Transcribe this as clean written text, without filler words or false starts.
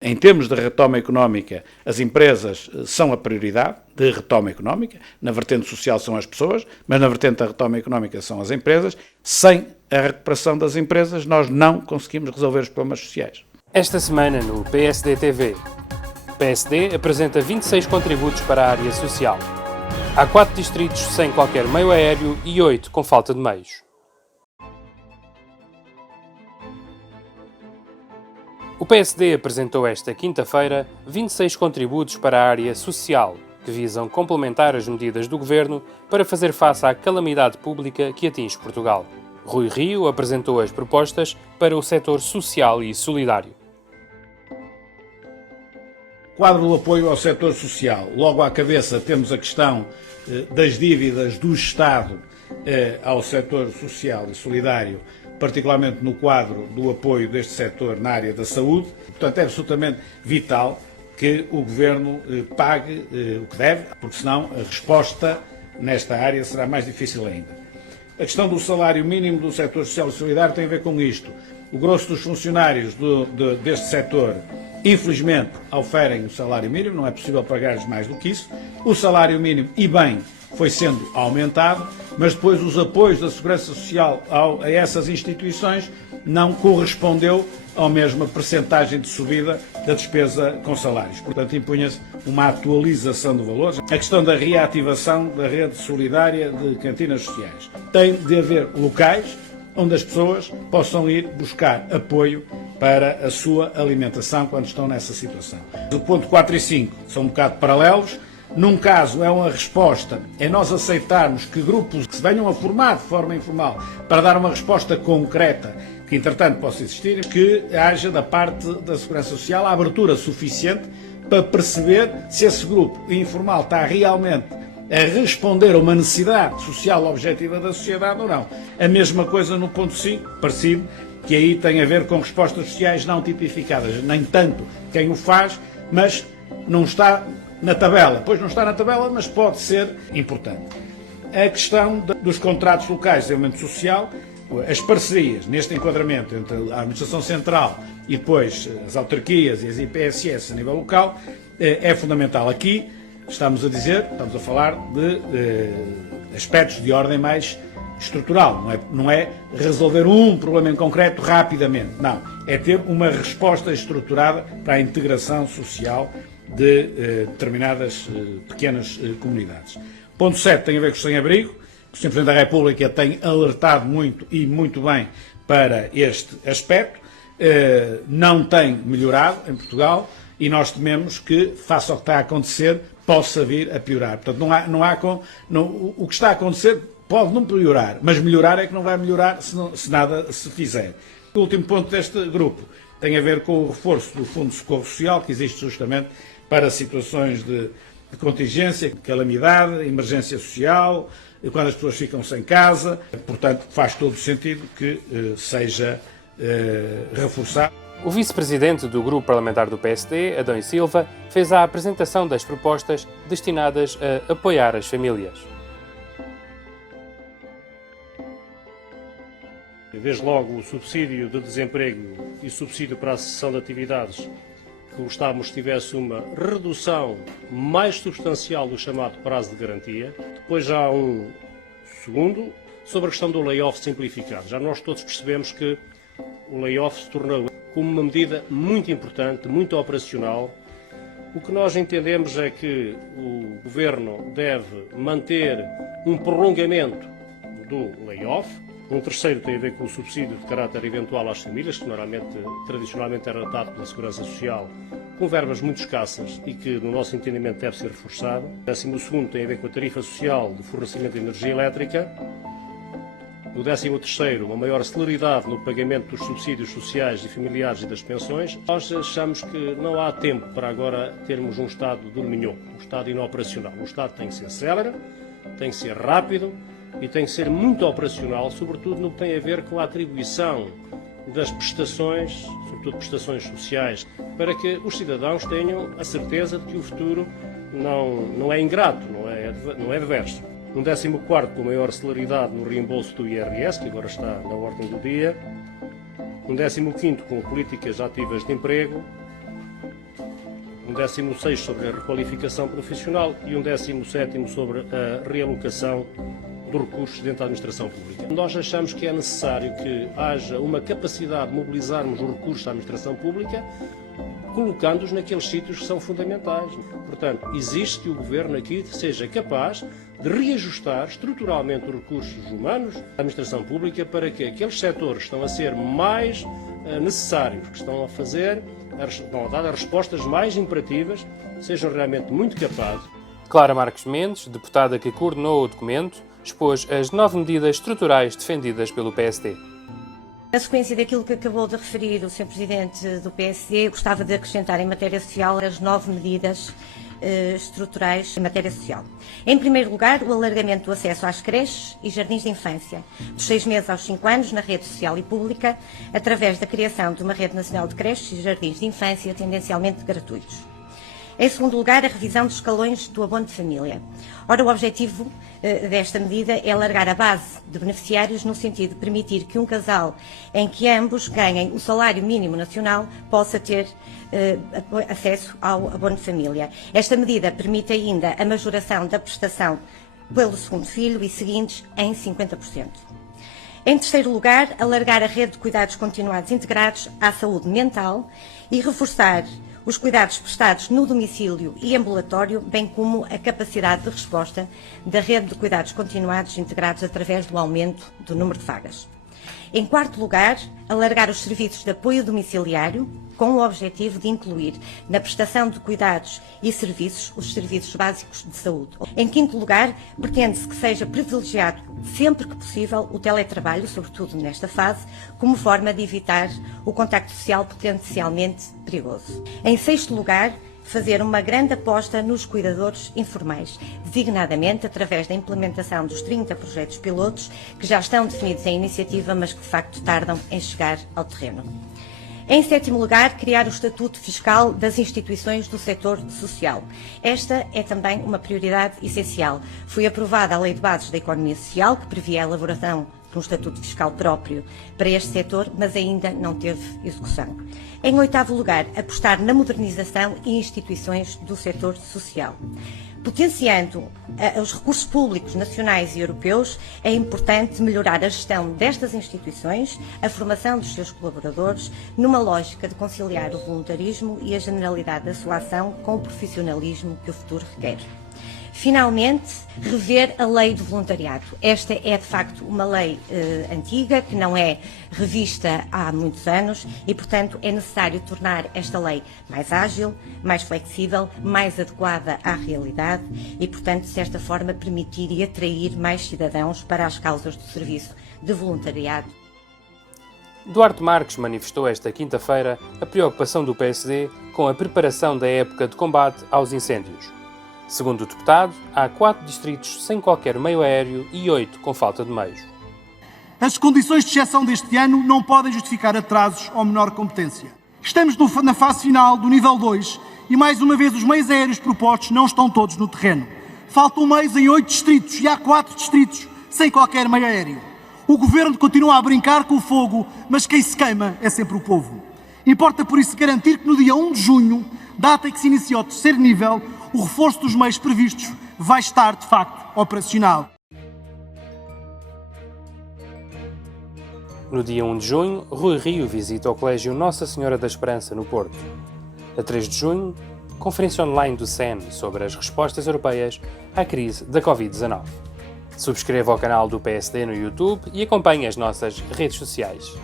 Em termos de retoma económica, as empresas são a prioridade de retoma económica. Na vertente social são as pessoas, mas na vertente da retoma económica são as empresas. Sem a recuperação das empresas, nós não conseguimos resolver os problemas sociais. Esta semana no PSD TV. O PSD apresenta 26 contributos para a área social. Há 4 distritos sem qualquer meio aéreo e 8 com falta de meios. O PSD apresentou esta quinta-feira 26 contributos para a área social, que visam complementar as medidas do Governo para fazer face à calamidade pública que atinge Portugal. Rui Rio apresentou as propostas para o setor social e solidário. Quadro do apoio ao setor social. Logo à cabeça temos a questão das dívidas do Estado ao setor social e solidário, particularmente no quadro do apoio deste setor na área da saúde. Portanto, é absolutamente vital que o Governo pague o que deve, porque senão a resposta nesta área será mais difícil ainda. A questão do salário mínimo do setor social e solidário tem a ver com isto. O grosso dos funcionários deste setor, infelizmente, oferem o salário mínimo, não é possível pagar-lhes mais do que isso. O salário mínimo, e bem, foi sendo aumentado, mas depois os apoios da Segurança Social a essas instituições não correspondeu à mesma percentagem de subida da despesa com salários. Portanto, impunha-se uma atualização de valores. A questão da reativação da rede solidária de cantinas sociais. Tem de haver locais onde as pessoas possam ir buscar apoio para a sua alimentação quando estão nessa situação. O ponto 4 e 5 são um bocado paralelos. Num caso é uma resposta, é nós aceitarmos que grupos que se venham a formar de forma informal para dar uma resposta concreta, que entretanto possa existir, que haja da parte da Segurança Social a abertura suficiente para perceber se esse grupo informal está realmente a responder a uma necessidade social objetiva da sociedade ou não. A mesma coisa no ponto 5, parecido, que aí tem a ver com respostas sociais não tipificadas. Nem tanto quem o faz, mas não está na tabela. Pois não está na tabela, mas pode ser importante. A questão dos contratos locais de desenvolvimento social, as parcerias neste enquadramento entre a Administração Central e depois as autarquias e as IPSS a nível local, é fundamental. Aqui estamos a falar de aspectos de ordem mais estrutural, não é resolver um problema em concreto rapidamente, não. É ter uma resposta estruturada para a integração social de determinadas pequenas comunidades. Ponto 7 tem a ver com o sem-abrigo. O Sr. Presidente da República tem alertado muito e muito bem para este aspecto. Não tem melhorado em Portugal e nós tememos que, face ao que está a acontecer, possa vir a piorar. Portanto, o que está a acontecer pode não piorar, mas melhorar é que não vai melhorar se nada se fizer. O último ponto deste grupo tem a ver com o reforço do Fundo de Socorro Social, que existe justamente para situações de contingência, calamidade, emergência social, quando as pessoas ficam sem casa. Portanto, faz todo o sentido que seja reforçado. O vice-presidente do grupo parlamentar do PSD, Adão e Silva, fez a apresentação das propostas destinadas a apoiar as famílias. Desde logo o subsídio de desemprego e subsídio para a cessão de atividades, que gostávamos que tivesse uma redução mais substancial do chamado prazo de garantia. Depois já há um segundo sobre a questão do layoff simplificado. Já nós todos percebemos que o layoff se tornou como uma medida muito importante, muito operacional. O que nós entendemos é que o Governo deve manter um prolongamento do layoff. Um terceiro tem a ver com o subsídio de caráter eventual às famílias, que tradicionalmente era dado pela Segurança Social, com verbas muito escassas e que, no nosso entendimento, deve ser reforçado. O 12º tem a ver com a tarifa social de fornecimento de energia elétrica. O 13º, uma maior celeridade no pagamento dos subsídios sociais e familiares e das pensões. Nós achamos que não há tempo para agora termos um Estado dorminhoco, um Estado inoperacional. O Estado tem que ser célere, tem que ser rápido e tem que ser muito operacional, sobretudo no que tem a ver com a atribuição das prestações, sobretudo prestações sociais, para que os cidadãos tenham a certeza de que o futuro não é ingrato, não é adverso. Um 14º com maior celeridade no reembolso do IRS, que agora está na ordem do dia. Um 15º com políticas ativas de emprego. 16º sobre a requalificação profissional e um 17º sobre a realocação dos recursos dentro da administração pública. Nós achamos que é necessário que haja uma capacidade de mobilizarmos os recursos da administração pública, colocando-os naqueles sítios que são fundamentais. Portanto, exige que o Governo aqui seja capaz de reajustar estruturalmente os recursos humanos da administração pública para que aqueles setores que estão a ser mais necessários, que estão a dar as respostas mais imperativas, sejam realmente muito capazes. Clara Marques Mendes, deputada que coordenou o documento, expôs as 9 medidas estruturais defendidas pelo PSD. Na sequência daquilo que acabou de referir o Sr. Presidente do PSD, gostava de acrescentar em matéria social as 9 medidas estruturais em matéria social. Em primeiro lugar, o alargamento do acesso às creches e jardins de infância, dos 6 meses aos 5 anos, na rede social e pública, através da criação de uma rede nacional de creches e jardins de infância tendencialmente gratuitos. Em segundo lugar, a revisão dos escalões do abono de família. Ora, o objetivo desta medida é alargar a base de beneficiários no sentido de permitir que um casal em que ambos ganhem o salário mínimo nacional possa ter acesso ao abono de família. Esta medida permite ainda a majoração da prestação pelo segundo filho e seguintes em 50%. Em terceiro lugar, alargar a rede de cuidados continuados integrados à saúde mental e reforçar os cuidados prestados no domicílio e ambulatório, bem como a capacidade de resposta da rede de cuidados continuados integrados através do aumento do número de vagas. Em quarto lugar, alargar os serviços de apoio domiciliário, com o objetivo de incluir na prestação de cuidados e serviços os serviços básicos de saúde. Em quinto lugar, pretende-se que seja privilegiado sempre que possível o teletrabalho, sobretudo nesta fase, como forma de evitar o contacto social potencialmente perigoso. Em sexto lugar, fazer uma grande aposta nos cuidadores informais, designadamente através da implementação dos 30 projetos pilotos que já estão definidos em iniciativa, mas que de facto tardam em chegar ao terreno. Em sétimo lugar, criar o estatuto fiscal das instituições do setor social. Esta é também uma prioridade essencial. Foi aprovada a Lei de Bases da Economia Social, que previa a elaboração de um estatuto fiscal próprio para este setor, mas ainda não teve execução. Em oitavo lugar, apostar na modernização e instituições do setor social. Potenciando os recursos públicos nacionais e europeus, é importante melhorar a gestão destas instituições, a formação dos seus colaboradores, numa lógica de conciliar o voluntarismo e a generalidade da sua ação com o profissionalismo que o futuro requer. Finalmente, rever a lei do voluntariado. Esta é, de facto, uma lei antiga, que não é revista há muitos anos e, portanto, é necessário tornar esta lei mais ágil, mais flexível, mais adequada à realidade e, portanto, de certa forma, permitir e atrair mais cidadãos para as causas do serviço de voluntariado. Duarte Marques manifestou esta quinta-feira a preocupação do PSD com a preparação da época de combate aos incêndios. Segundo o deputado, há 4 distritos sem qualquer meio aéreo e 8 com falta de meios. As condições de exceção deste ano não podem justificar atrasos ou menor competência. Estamos na fase final do nível 2 e, mais uma vez, os meios aéreos propostos não estão todos no terreno. Faltam meios em 8 distritos e há 4 distritos sem qualquer meio aéreo. O Governo continua a brincar com o fogo, mas quem se queima é sempre o povo. Importa, por isso, garantir que no dia 1 de junho, data em que se inicia o terceiro nível, o reforço dos meios previstos vai estar, de facto, operacional. No dia 1 de junho, Rui Rio visita o Colégio Nossa Senhora da Esperança, no Porto. A 3 de junho, conferência online do CEN sobre as respostas europeias à crise da Covid-19. Subscreva o canal do PSD no YouTube e acompanhe as nossas redes sociais.